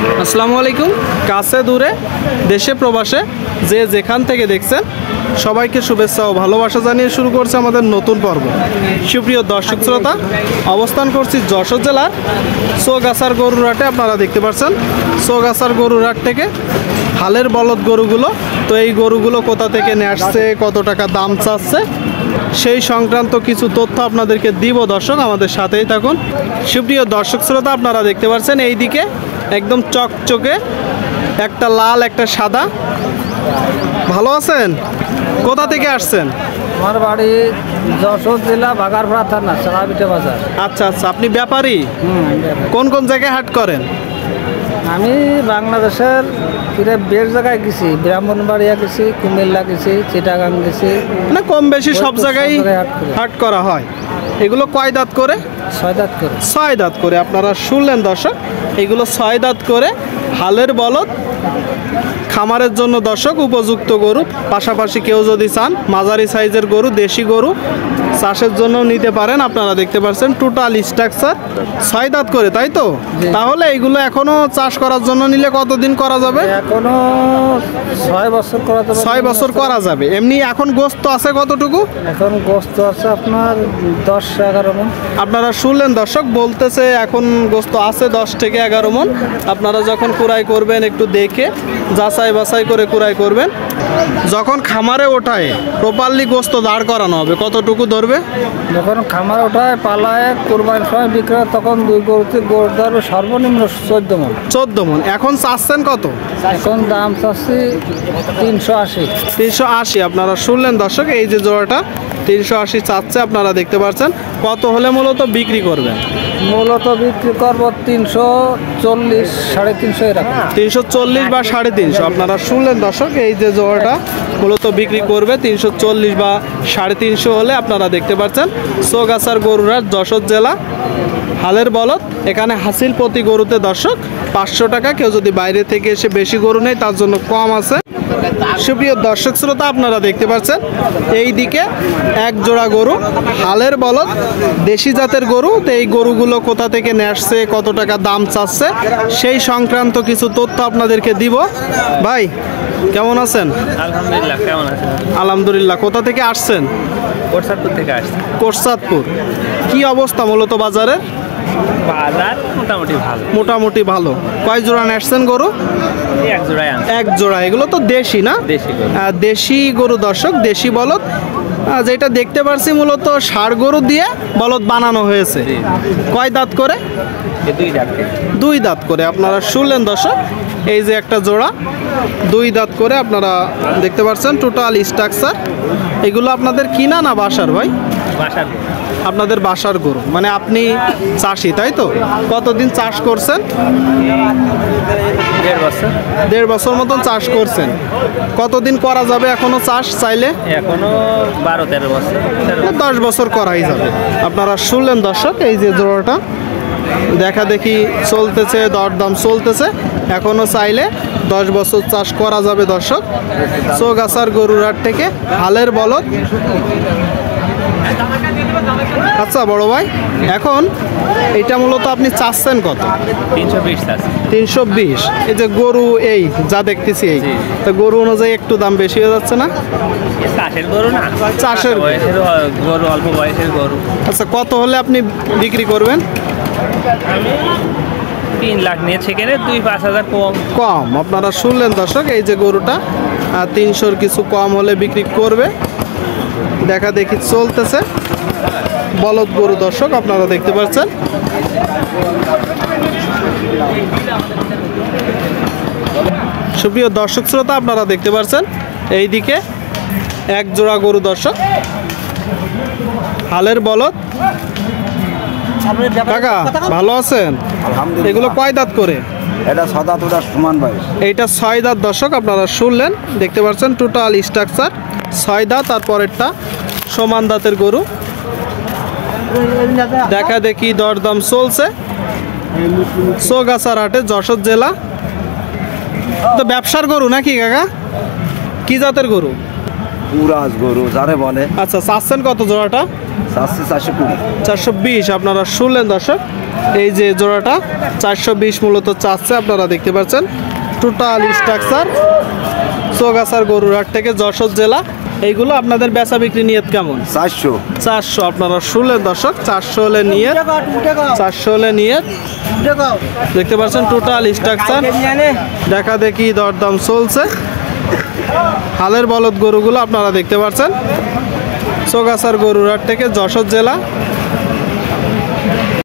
আসসালামু আলাইকুম। কাছে দূরে দেশে প্রবাসে যে যেখান থেকে দেখছেন সবাইকে শুভেচ্ছা ও ভালোবাসা জানিয়ে শুরু করছে আমাদের নতুন পর্ব। সুপ্রিয় দর্শক শ্রোতা, অবস্থান করছি যশোর জেলার চৌগাছার গরুর হাটে। আপনারা দেখতে পাচ্ছেন চৌগাছার গরুর হাট থেকে হালের বলদ গরুগুলো। তো এই গরুগুলো কোথা থেকে নিয়ে আসছে, কত টাকা দাম চাচ্ছে, সেই সংক্রান্ত কিছু তথ্য আপনাদেরকে দিব দর্শক, আমাদের সাথেই থাকুন। সুপ্রিয় দর্শক শ্রোতা, আপনারা দেখতে পাচ্ছেন এইদিকে একদম চকচকে একটা লাল একটা সাদা। ভালো আছেন? কোথা থেকে আসছেন? আমার বাড়ি যশোর জেলা বাগারপাড়া থানা সারাবিটা বাজার। আচ্ছা আচ্ছা, আপনি ব্যাপারী? কোন কোন জায়গায় হাট করেন? আমি বাংলাদেশের প্রায় বেশ জায়গায় গেছি, ব্রাহ্মণবাড়িয়া গেছি, কুমিল্লা গেছি, চিটাগাং গেছি, মানে কম বেশি সব জায়গায় হাট করা হয়। এগুলো কয় দাঁত করে? 6 দাঁত করে। 6 দাঁত করে। আপনারা শুনলেন দর্শক, এগুলো 6 দাঁত করে হালের বলদ, খামারের জন্য দর্শক উপযুক্ত গরু। পাশাপাশি কেউ যদি চান মাঝারি সাইজের গরু, দেশি গরু চাষের জন্য নিতে পারেন। আপনারা দেখতে পাচ্ছেন টোটাল স্ট্রাকচার 6 দাঁত করে, তাই তো? তাহলে এইগুলো এখনো চাষ করার জন্য নিলে কতদিন করা যাবে? এখনো 6 বছর করা যাবে। 6 বছর করা যাবে। এমনি এখন গোস্ত আছে কতটুকু? এখন গোস্ত আছে আপনার 10-11 মণ। আপনারা শুনলেন দর্শক, বলতেছে এখন গোস্ত আছে 10 থেকে 11 মণ। আপনারা যখন কুড়াই করবেন একটু দেখে যাচাই বাছাই করে কুড়াই করবেন। যখন খামারে ওঠায় প্রপারলি গোস্ত দাঁড় করানো হবে, কতটুকু ধরবে? যখন খামার ওঠায় পালায় কোরবানির সময় বিক্রি হয় তখন 2 গরুতে গরু ধরবে সর্বনিম্ন 14 মণ। 14 মণ। এখন চাচ্ছেন কত? এখন দাম চাচ্ছি 380। 380। আপনারা শুনলেন দর্শক, এই যে জোড়াটা 380 চাচ্ছে। আপনারা দেখতে পাচ্ছেন কত হলে মূলত বিক্রি করবেন? মূলত বিক্রি করবো 340, 350 এরকম। 340 বা 350। আপনারা শুনলেন দর্শক, এই যে জোড়াটা মূলত বিক্রি করবে 340 বা 350 হলে। আপনারা দেখতে পাচ্ছেন চৌগাছার গরুর হাট, যশোর জেলা, হালের বলদ। এখানে হাসিল প্রতি গরুতে দর্শক 500 টাকা। কেউ যদি বাইরে থেকে এসে বেশি গরু নেয় তার জন্য কম আছে। সুপ্রিয় দর্শক শ্রোতা, আপনারা দেখতে পাচ্ছেন এই দিকে এক জোড়া গরু, হালের বলদ, দেশি জাতের গরু। তো এই গরুগুলো কোথা থেকে নিয়ে আসছে, কত টাকা দাম চাচ্ছে, সেই সংক্রান্ত কিছু তথ্য আপনাদেরকে দিব। ভাই কেমন আছেন? আলহামদুলিল্লাহ। কেমন আছেন? আলহামদুলিল্লাহ। কোথা থেকে আসছেন? কোটসাদপুর থেকে আসছি। কোটসাদপুর। কি অবস্থা মূলত বাজারের? বাজার মোটামুটি ভালো। মোটামুটি ভালো। কয় জোড়া নিয়ে আসছেন গরু? এক জোড়ায় আনছি। এক জোড়া। এগুলো তো দেশি না? দেশি গরু। দেশি গরু দর্শক, দেশি বলদ। যেটা দেখতে পাচ্ছি মূলত ষাঁড় গরু দিয়ে বলদ বানানো হয়েছে। কয় দাঁত করে? 2 দাঁত। 2 দাঁত করে। আপনারা শুনলেন দর্শক, এই যে একটা জোড়া 2 দাঁত করে। আপনারা দেখতে পাচ্ছেন টোটাল স্ট্রাকচার। এগুলো আপনাদের কিনা না বাসার? ভাই বাসার। আপনাদের বাসার গরু, মানে আপনি চাষি, তাই তো? কতদিন চাষ করছেন? 1.5 বছর। 1.5 বছর মতন চাষ করছেন। কতদিন করা যাবে এখনো চাষ চাইলে? এখনো 12-13 বছর। 10 বছর করাই যাবে। আপনারা শুনলেন দর্শক, এই যে জোড়াটা দেখা দেখি চলতেছে, দরদাম চলতেছে। এখনো চাইলে 10 বছর চাষ করা যাবে দর্শক। চৌগাছার গরুর হাট থেকে হালের বলদ। আচ্ছা বড় ভাই, এখন এটা মূলত আপনি চাচ্ছেন কত? 320 আছে। 320। এই যে গরু এই যা দেখতেছি, এই তো গরু অনুযায়ী একটু দাম বেশি হয়ে যাচ্ছে না? চাষের গরু না, চাষের গরু, অল্প বয়সের গরু। আচ্ছা, কত হলে আপনি বিক্রি করবেন? 3 লাখ নিয়ে সেখানে 2-5 হাজার কম। কম। আপনারা শুনলেন দর্শক, এই যে গরুটা 300-র কিছু কম হলে বিক্রি করবে। দেখা দেখি চলতেছে বলদ গরু দর্শক, আপনারা দেখতে পাচ্ছেন। সুপ্রিয় দর্শক শ্রোতা, আপনারা দেখতে পাচ্ছেন এইদিকে এক জোড়া গরু দর্শক, হালের বলদ। কাকা ভালো আছেন? এগুলো কয় দাঁত করে? এটা 6 দাঁত, ওটা সমান বয়স। এইটা 6 দাঁত দর্শক, আপনারা শুনলেন, দেখতে পাচ্ছেন টোটাল স্ট্রাকচার 6 দাঁত। তারপরেরটা সমান দাঁতের গরু। দেখা দেখি দরদাম চলছে চৌগাছার হাটে, যশোর জেলা। তো ব্যবসার গরু নাকি কাকা? কি জাতের গরু? পুরাজ গরু যারে বলে। আচ্ছা, চাচ্ছেন কত জোড়াটা? 420। 420। আপনারা শুনলেন দর্শক, এই যে জোড়াটা 420 মূলত চাচ্ছে, আপনারা দেখতে পাচ্ছেন। টোটাল স্ট্রাকচার চৌগাছার গরুর হাট থেকে যশোর জেলা। এইগুলো আপনাদের বেচা বিক্রি নিয়ত কেমন? 400। 400 আপনারা শুনলেন দর্শক, 400 হলে নিয়ত, 400 হলে নিয়ত। দেখতে পাচ্ছেন টোটাল স্ট্রাকচার, দেখা দেখি দরদাম চলছে। হালের বলদ গরুগুলো আপনারা দেখতে পাচ্ছেন চৌগাছার গরুর হাট থেকে যশোর জেলা।